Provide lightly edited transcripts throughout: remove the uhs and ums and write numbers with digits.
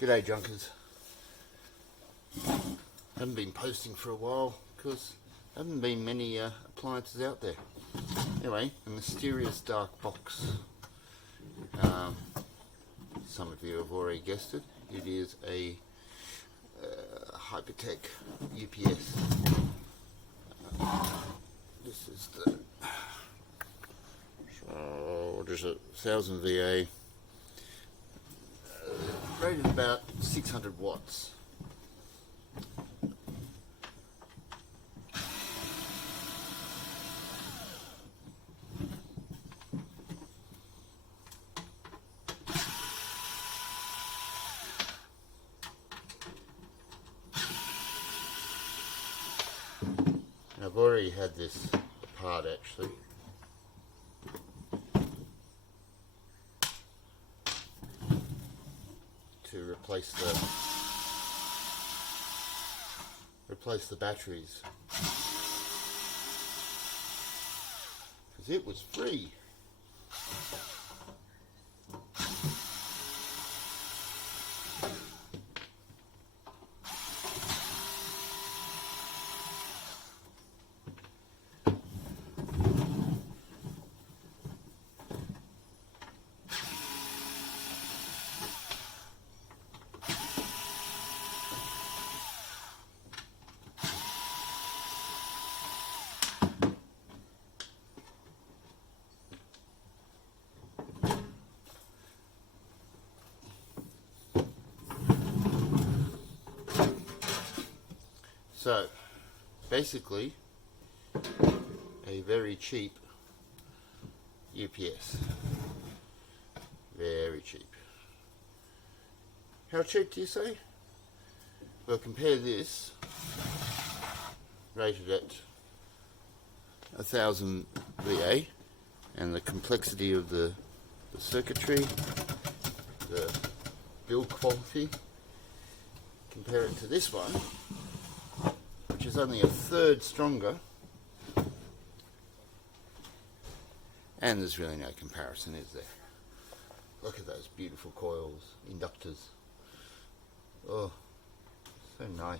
G'day junkers. Haven't been posting for a while because there haven't been many appliances out there. Anyway, a mysterious dark box. Some of you have already guessed it. It is a Hypertec UPS. This is the what is it? 1000 VA. Rated about 600 watts. I've already had this apart actually. To replace the batteries, because it was free. So, basically, a very cheap UPS. Very cheap. How cheap do you say? Well, compare this, rated at 1000 VA, and the complexity of the circuitry, the build quality. Compare it to this one, which is only a third stronger, and there's really no comparison, is there? Look at those beautiful coils, inductors. Oh, so nice.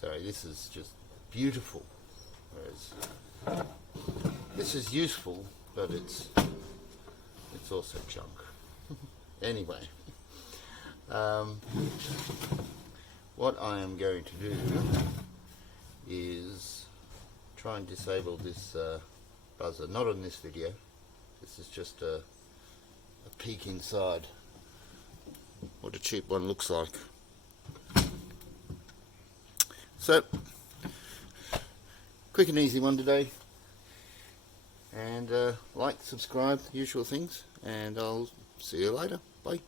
Sorry, this is just beautiful, whereas this is useful, but it's also junk. Anyway, what I am going to do is try and disable this buzzer. Not on this video. This is just a peek inside what a cheap one looks like. So, quick and easy one today. And like, subscribe, usual things. And I'll see you later. Bye.